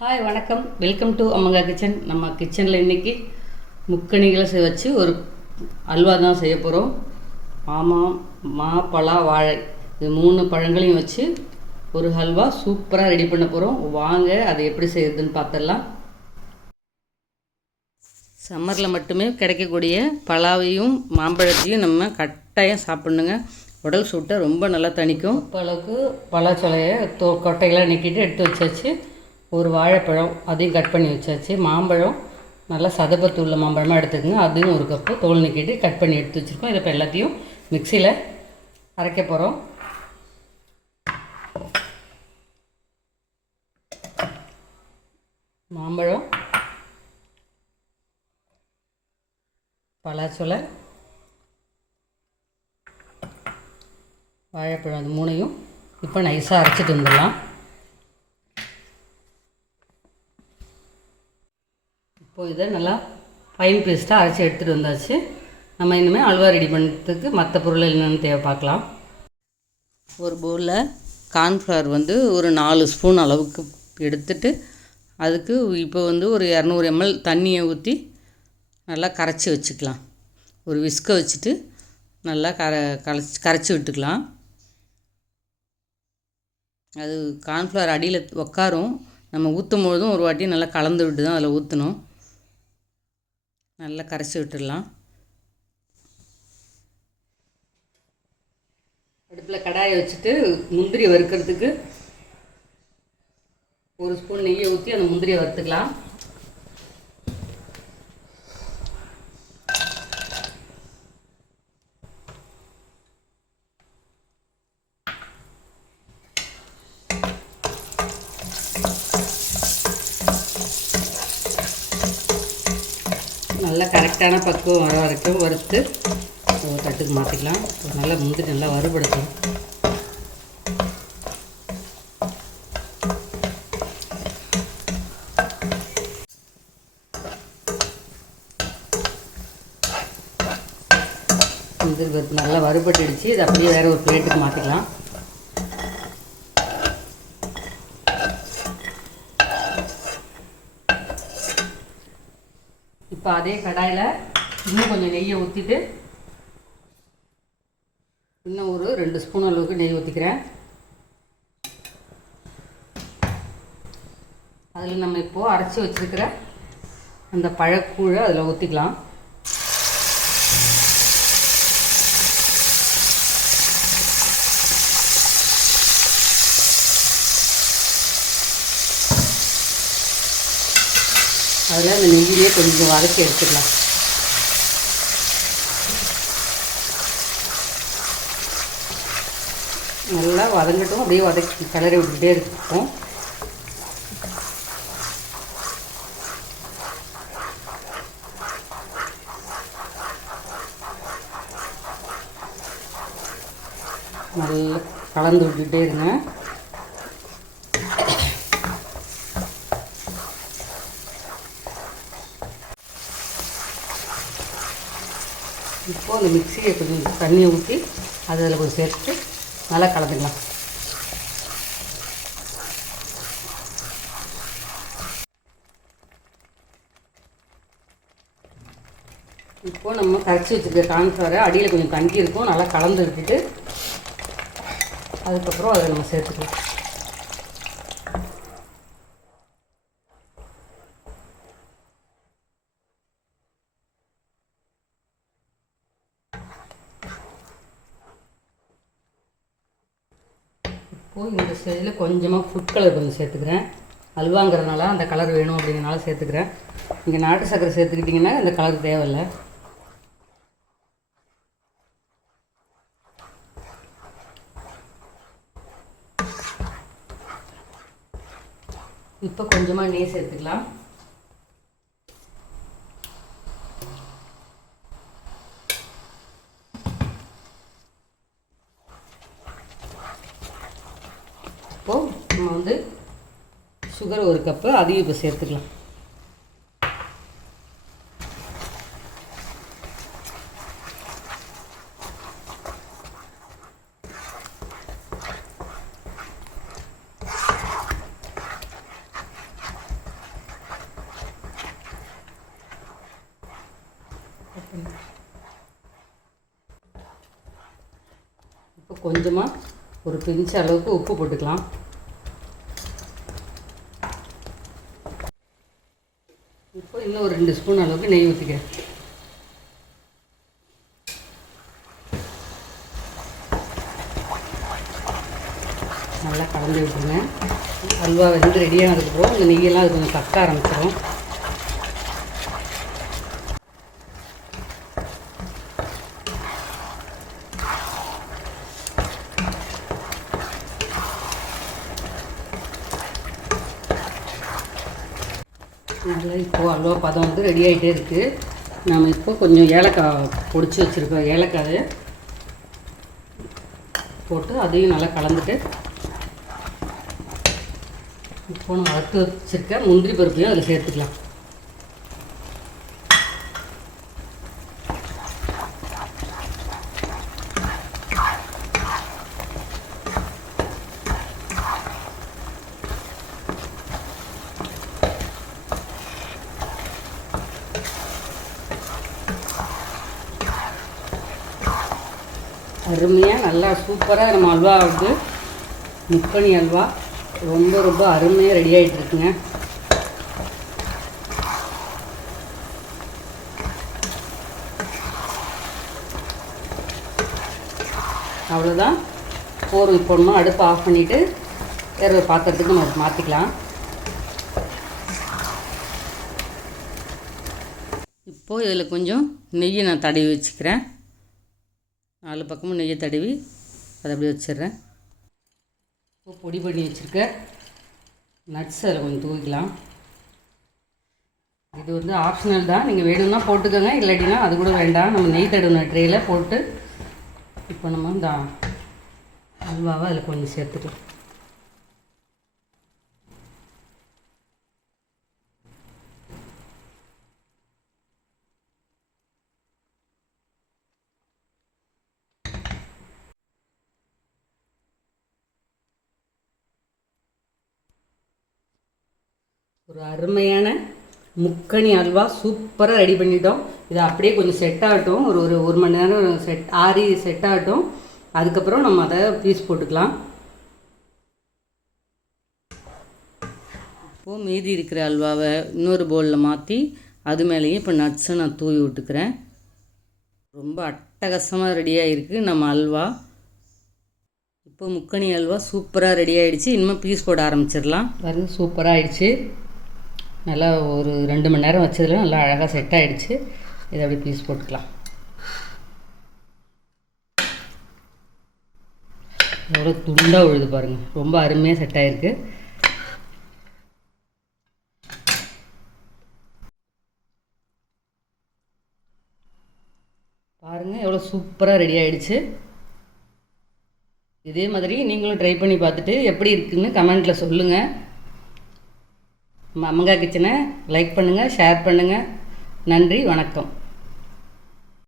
Hi வணக்கம், welcome to அம்மங்கா kitchen. நம்ம கிச்சனில் இன்றைக்கி முக்கணிகளை வச்சு ஒரு அல்வா தான் செய்ய போகிறோம். ஆமாம், மா பலா வாழை இது 3 பழங்களையும் வச்சு ஒரு ஹல்வா சூப்பராக ரெடி பண்ண போகிறோம். வாங்க அதை எப்படி செய்யுதுன்னு பார்த்துடலாம். சம்மரில் மட்டுமே கிடைக்கக்கூடிய பலாவையும் மாம்பழத்தையும் நம்ம கட்டாயம் சாப்பிட்ணுங்க. உடல் சூட்டை ரொம்ப நல்லா தணிக்கும். இப்போ அளவுக்கு பலாச்சொலையை கொட்டையெல்லாம் நீக்கிட்டு எடுத்து வச்சாச்சு. ஒரு வாழைப்பழம் அதையும் கட் பண்ணி வச்சாச்சு. மாம்பழம் நல்லா சதப்பத்து உள்ள மாம்பழமாக எடுத்துக்கோங்க. அதையும் ஒரு கப்பு தோல் நீக்கிட்டு கட் பண்ணி எடுத்து வச்சுருக்கோம். இதை இப்போ எல்லாத்தையும் மிக்சியில் அரைக்க போகிறோம். மாம்பழம், பலாச்சொலை, வாழைப்பழம் அது 3ஐயும் இப்போ நைஸாக அரைச்சிட்டு வந்துடலாம். இப்போது இதை நல்லா ஃபைன் பேஸ்ட்டாக அரைச்சி எடுத்துகிட்டு வந்தாச்சு. நம்ம இனிமேல் அல்வா ரெடி பண்ணுறதுக்கு மற்ற பொருள் என்னென்னு தேவை பார்க்கலாம். ஒரு பவுலில் கார்ன்ஃப்ளவர் ஒரு 4 ஸ்பூன் அளவுக்கு எடுத்துட்டு அதுக்கு இப்போ ஒரு 200 ml தண்ணியை ஊற்றி நல்லா கரைச்சி வச்சுக்கலாம். ஒரு விஸ்கை வச்சுட்டு நல்லா கரைச்சி விட்டுக்கலாம். அது கார்ன்ஃப்ளவர் அடியில் உக்காரும். நம்ம ஊற்றும் பொழுதும் ஒரு வாட்டி நல்லா கலந்து விட்டு தான் அதில் ஊற்றணும். நல்லா கரைச்சி விட்டுடலாம். அடுப்பில் கடாயை வச்சுட்டு முந்திரி வறுக்கிறதுக்கு 1 ஸ்பூன் நெய்யை ஊற்றி அந்த முந்திரியை வறுத்துக்கலாம். நல்லா கரெக்டான பக்குவம் வர வரைக்கும் வறுத்து ஒரு தட்டுக்கு மாற்றிக்கலாம். நல்லா முந்திரி நல்லா வறுபடுத்தணும். முந்திரி பருப்பு நல்லா வறுபட்டுடுச்சு. இதை அப்படியே வேறு ஒரு பிளேட்டுக்கு மாற்றிக்கலாம். இப்போ அதே கடாயில் இன்னும் கொஞ்சம் நெய்யை ஊற்றிட்டு இன்னும் ஒரு 2 ஸ்பூன் அளவுக்கு நெய் ஊற்றிக்கிறேன். அதில் நம்ம இப்போது அரைச்சி வச்சுருக்கிற அந்த பழக்கூழை அதில் ஊற்றிக்கலாம். அதில் அந்த நெய்யிலே கொஞ்சம் வதக்கி எடுத்துக்கலாம். நல்லா வதங்கட்டும். அப்படியே வதக்கி கிளறி விட்டுகிட்டே இருக்கும். நல்லா கலந்து விட்டுகிட்டே இருங்க. இப்போது அந்த மிக்சியை கொஞ்சம் தண்ணியை ஊற்றி அதில் கொஞ்சம் சேர்த்து நல்லா கலந்துக்கலாம். இப்போது நம்ம கரைச்சி வச்சுருக்க கார்ன்ஃப்ளவரை அடியில் கொஞ்சம் தங்கி இருக்கும். நல்லா கலந்து விட்டுட்டு அதுக்கப்புறம் அதை நம்ம சேர்த்துக்கலாம். இப்போது இந்த ஸ்டேஜில் கொஞ்சமாக ஃபுட் கலர் கொஞ்சம் சேர்த்துக்கிறேன். அல்வாங்கிறதுனால அந்த கலர் வேணும் அப்படிங்கிறனால சேர்த்துக்கிறேன். நீங்கள் நாட்டு சர்க்கரை சேர்த்துக்கிட்டிங்கன்னா இந்த கலர் தேவையில்லை. இப்போ கொஞ்சமாக நெய் சேர்த்துக்கலாம். இப்போது நம்ம சுகர் 1 கப்பு அதையும் இப்போ சேர்த்துக்கலாம். இப்போ கொஞ்சமாக ஒரு பிஞ்ச் அளவுக்கு உப்பு போட்டுக்கலாம். இப்போ இன்னும் ஒரு 2 ஸ்பூன் அளவுக்கு நெய் ஊற்றிக்கிறேன். நல்லா கலந்து விட்டுருங்க. அல்வா வந்து ரெடியானதுக்கப்புறம் இந்த நெய்யெல்லாம் அது கொஞ்சம் கக்க ஆரம்பிச்சிடும். நல்லா இப்போது அல்வா பதம் வந்து ரெடி ஆகிட்டே இருக்குது. நாம் இப்போ கொஞ்சம் ஏலக்காய் பொடிச்சு வச்சுருக்கோம். ஏலக்காயை போட்டு அதையும் நல்லா கலந்துட்டு இப்போ நம்ம வறுத்து வச்சுருக்க முந்திரி பருப்பையும் அதில் சேர்த்துக்கலாம். அருமையாக நல்லா சூப்பராக நம்ம அல்வா வந்து முக்கணி அல்வா ரொம்ப ரொம்ப அருமையாக ரெடி ஆகிட்டு இருக்குங்க. அவ்வளோதான் போதும். இப்போ நம்ம அடுப்பை ஆஃப் பண்ணிவிட்டு வேறு ஒரு பாத்திரத்துக்கு நம்ம மாற்றிக்கலாம். இப்போது இதில் கொஞ்சம் நெய்யை நான் தடவி வச்சுக்கிறேன். 4 பக்கமும் நெய்யை தடவி அதை அப்படியே வச்சிடுறேன். இப்போ பொடி பண்ணி வச்சுருக்க நட்ஸ் அதில் கொஞ்சம் தூக்கிக்கலாம். இது வந்து ஆப்ஷனல் தான், நீங்கள் வேணும்னா போட்டுக்கோங்க, இல்லாட்டினா அது கூட வேண்டாம். நம்ம நெய் தடவின ட்ரேயில் போட்டு இப்போ நம்ம இந்த அல்வாவை அதில் கொஞ்சம் சேர்த்துக்கலாம். ஒரு அருமையான முக்கணி அல்வா சூப்பராக ரெடி பண்ணிட்டோம். இதை அப்படியே கொஞ்சம் செட் ஆகட்டும். ஒரு மணி நேரம் ஆறி செட் ஆகட்டும். அதுக்கப்புறம் நம்ம அதை பீஸ் போட்டுக்கலாம். இப்போது மீதி இருக்கிற அல்வாவை இன்னொரு பவுலில் மாற்றி அது மேலேயே இப்போ நட்ஸை நான் தூவி விட்டுக்கிறேன். ரொம்ப அட்டகாசமாக ரெடியாக இருக்குது நம்ம அல்வா. இப்போ முக்கணி அல்வா சூப்பராக ரெடி ஆகிடுச்சு. இனிமேல் பீஸ் போட ஆரம்பிச்சிடலாம். பாருங்கள், சூப்பராக ஆகிடுச்சு. நல்லா ஒரு 2 மணி நேரம் வச்சதில் நல்லா அழகாக செட் ஆகிடுச்சு. இதை அப்படியே பீஸ் போட்டுக்கலாம். எவ்வளோ துண்டாக விழுது பாருங்கள், ரொம்ப அருமையாக செட் ஆகிருக்கு. பாருங்கள் எவ்வளோ சூப்பராக ரெடி ஆகிடுச்சு. இதே மாதிரி நீங்களும் ட்ரை பண்ணி பார்த்துட்டு எப்படி இருக்குதுன்னு கமெண்ட்டில் சொல்லுங்கள். நம்ம அம்மங்கா கிச்சனை லைக் பண்ணுங்கள், ஷேர் பண்ணுங்கள். நன்றி, வணக்கம்.